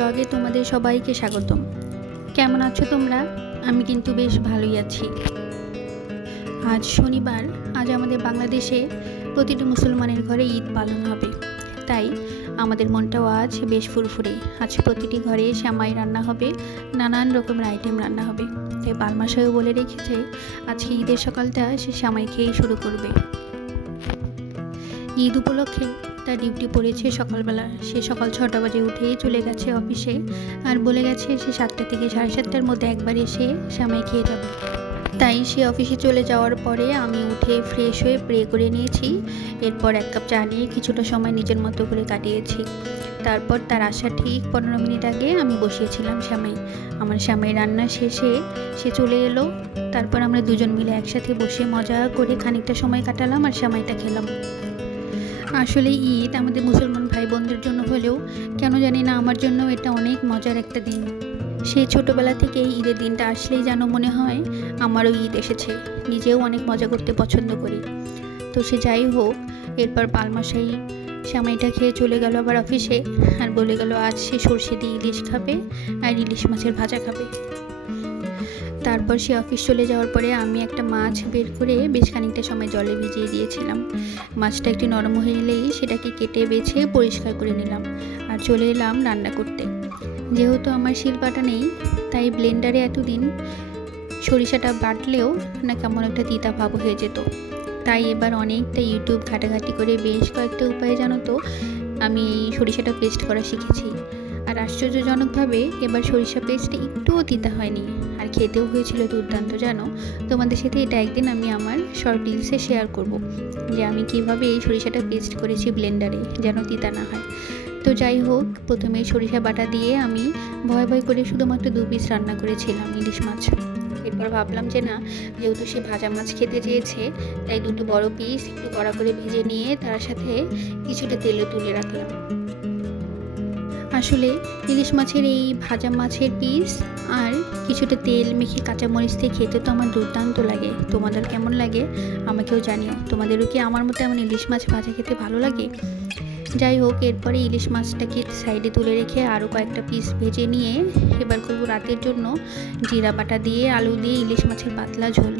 ব্লগে তোমাদের সবাইকে স্বাগতম। কেমন আছো তোমরা? আমি কিন্তু বেশ ভালোই আছি। আজ শনিবার। আজ আমাদের বাংলাদেশে প্রতিটি মুসলমানের ঘরে ঈদ পালন হবে, তাই আমাদের মনটাও আজ বেশ ফুরফুরে। আজ প্রতিটি ঘরে সেমাই রান্না হবে, নানান রকমের আইটেম রান্না হবে। তাই পালমাশাইও বলে রেখেছে আজকে ঈদের সকালটা সে সেমাই খেয়েই শুরু করবে। ঈদ উপলক্ষে তার ডিউটি পড়েছে সকালবেলা। সে সকাল 6টা বাজে উঠেই চলে গেছে অফিসে, আর বলে গেছে সে 7টা থেকে 7:30টার মধ্যে একবার এসে সেমাই খেয়ে যাবে। তাই সে অফিসে চলে যাওয়ার পরে আমি উঠে ফ্রেশ হয়ে প্রে করে নিয়েছি। এরপর 1 কাপ চা নিয়ে কিছুটা সময় নিজের মতো করে কাটিয়েছি। তারপর তার আসার ঠিক 15 মিনিট আগে আমি বসিয়েছিলাম সেমাই। আমার সেমাই রান্না শেষে সে চলে এলো। তারপর আমরা দুজন মিলে একসাথে বসে মজা করে খানিকটা সময় কাটালাম আর সেমাইটা খেলাম। আসলে ঈদ আমাদের মুসলমান ভাই বোনদের জন্য হলেও কেন জানি না আমার জন্য এটা অনেক মজার একটা দিন। সেই ছোটোবেলা থেকেই ঈদের দিনটা আসলেই যেন মনে হয় আমারও ঈদ এসেছে। নিজেও অনেক মজা করতে পছন্দ করি। তো সে যাই হোক, এরপর পালমাশাই সেমাইটা খেয়ে চলে গেল আবার অফিসে, আর বলে গেল আজ সে সর্ষে দিয়ে ইলিশ খাবে আর ইলিশ মাছের ভাজা খাবে। তারপর সে অফিস চলে যাওয়ার পরে আমি একটা মাছ বের করে বেশ খানিকটা সময় জলে ভিজিয়ে দিয়েছিলাম। মাছটা একটু নরম হয়ে এলেই সেটাকে কেটে বেছে পরিষ্কার করে নিলাম আর চলে এলাম রান্না করতে। যেহেতু আমার শিলপাটা নেই, তাই ব্লেন্ডারে এতদিন সরিষাটা বাটলেও না কেমন একটা তিতা ভাব হয়ে যেত। তাই এবার অনেকটা ইউটিউব ঘাটাঘাটি করে বেশ কয়েকটা উপায়ে জানো তো আমি এই সরিষাটা পেস্ট করা শিখেছি। আর আশ্চর্যজনকভাবে এবার সরিষা পেস্টটা একটুও তিতা হয়নি, আর খেতেও হয়েছিল দুর্দান্ত। জানো, তোমাদের সাথে এটা একদিন আমি আমার শর্ট রিলসে শেয়ার করব যে আমি কিভাবে এই সরিষাটা পেস্ট করেছি ব্লেন্ডারে, যেন তিতা না হয়। তো যাই হোক, প্রথমে সরিষা বাটা দিয়ে আমি ভয় ভয় করে শুধুমাত্র 2 পিস রান্না করেছিলাম ইলিশ মাছ। এরপর ভাবলাম যে না, যেহেতু সে ভাজা মাছ খেতে চেয়েছে, তাই 2টো বড় পিস একটু কড়া করে ভেজে নিয়ে তার সাথে কিছুটা তেলে তুলে রাখলাম। আসলে ইলিশ মাছের এই ভাজা মাছের পিস আর কিছুটা তেল মেখে কাঁচামরিচ দিয়ে খেতে তো আমার দুর্দান্ত লাগে। তোমাদের কেমন লাগে আমাকেও জানিও। তোমাদেরও কি আমার মতো এমন ইলিশ মাছ ভাজা খেতে ভালো লাগে? যাই হোক, এরপরে ইলিশ মাছটাকে সাইডে তুলে রেখে আরও কয়েকটা পিস ভেজে নিয়ে এবার করবো রাতের জন্য জিরা বাটা দিয়ে আলু দিয়ে ইলিশ মাছের পাতলা ঝোল।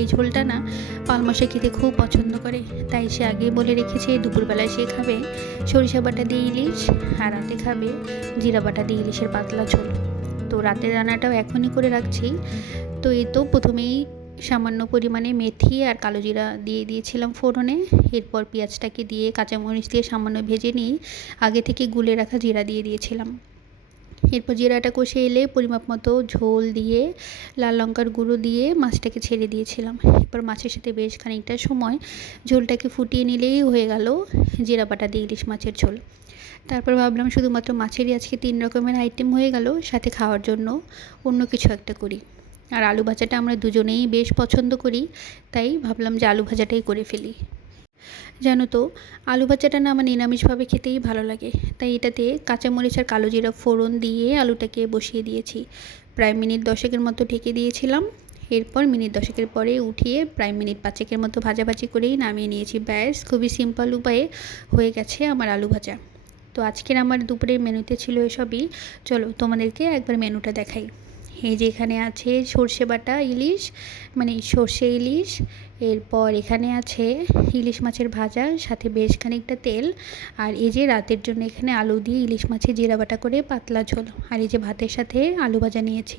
এই ঝোলটা না পালমাশাই খেতে খুব পছন্দ করে, তাই সে আগেই বলে রেখেছে দুপুরবেলায় সে খাবে সরিষা বাটা দিয়ে ইলিশ, আর রাতে খাবে জিরা বাটা দিয়ে ইলিশের পাতলা ঝোল। তো রাতের রান্নাটাও এখনই করে রাখছি। তো এই তো প্রথমেই সামান্য পরিমাণে মেথি আর কালো জিরা দিয়ে দিয়েছিলাম ফোড়নে। এরপর পেঁয়াজটাকে দিয়ে কাঁচামরিচ দিয়ে সামান্য ভেজে নিয়ে আগে থেকে গুলে রাখা জিরা দিয়ে দিয়েছিলাম। এরপর জিরাটা কষে এলে পরিমাপ মতো ঝোল দিয়ে লাল লঙ্কার গুঁড়ো দিয়ে মাছটাকে ছেড়ে দিয়েছিলাম। এরপর মাছের সাথে বেশ খানিকটা সময় ঝোলটাকে ফুটিয়ে নিলেই হয়ে গেল জিরা বাটা দিয়ে ইলিশ মাছের ঝোল। তারপর ভাবলাম শুধুমাত্র মাছেরই আজকে 3 রকমের আইটেম হয়ে গেল, সাথে খাওয়ার জন্য অন্য কিছু একটা করি। আর আলু ভাজাটা আমরা দুজনেই বেশ পছন্দ করি, তাই ভাবলাম যে আলু ভাজাটাই করে ফেলি। জানো তো, আলু ভাজাটা না আমার নিরামিষভাবে খেতেই ভালো লাগে, তাই এটাতে কাঁচামরিচ আর কালো জিরা ফোড়ন দিয়ে আলুটাকে বসিয়ে দিয়েছি। প্রায় মিনিট 10 মতো ঢেকে দিয়েছিলাম। এরপর মিনিট 10 পরে উঠিয়ে প্রায় মিনিট 5 মতো ভাজাভাজি করেই নামিয়ে নিয়েছি। ব্যাস, খুবই সিম্পল উপায়ে হয়ে গেছে আমার আলু ভাজা। তো আজকের আমার দুপুরের মেনুতে ছিল এসবই। চলো তোমাদেরকে একবার মেনুটা দেখাই। এই যে এখানে আছে সর্ষে বাটা ইলিশ, মানে সর্ষে ইলিশ। এরপর এখানে আছে ইলিশ মাছের ভাজা, সাথে বেশ খানিকটা তেল। আর এই যে রাতের জন্য এখানে আলু দিয়ে ইলিশ মাছের জিরা বাটা করে পাতলা ঝোল। আর এই যে ভাতের সাথে আলু ভাজা নিয়েছি।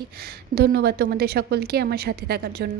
ধন্যবাদ তোমাদের সকলকে আমার সাথে থাকার জন্য।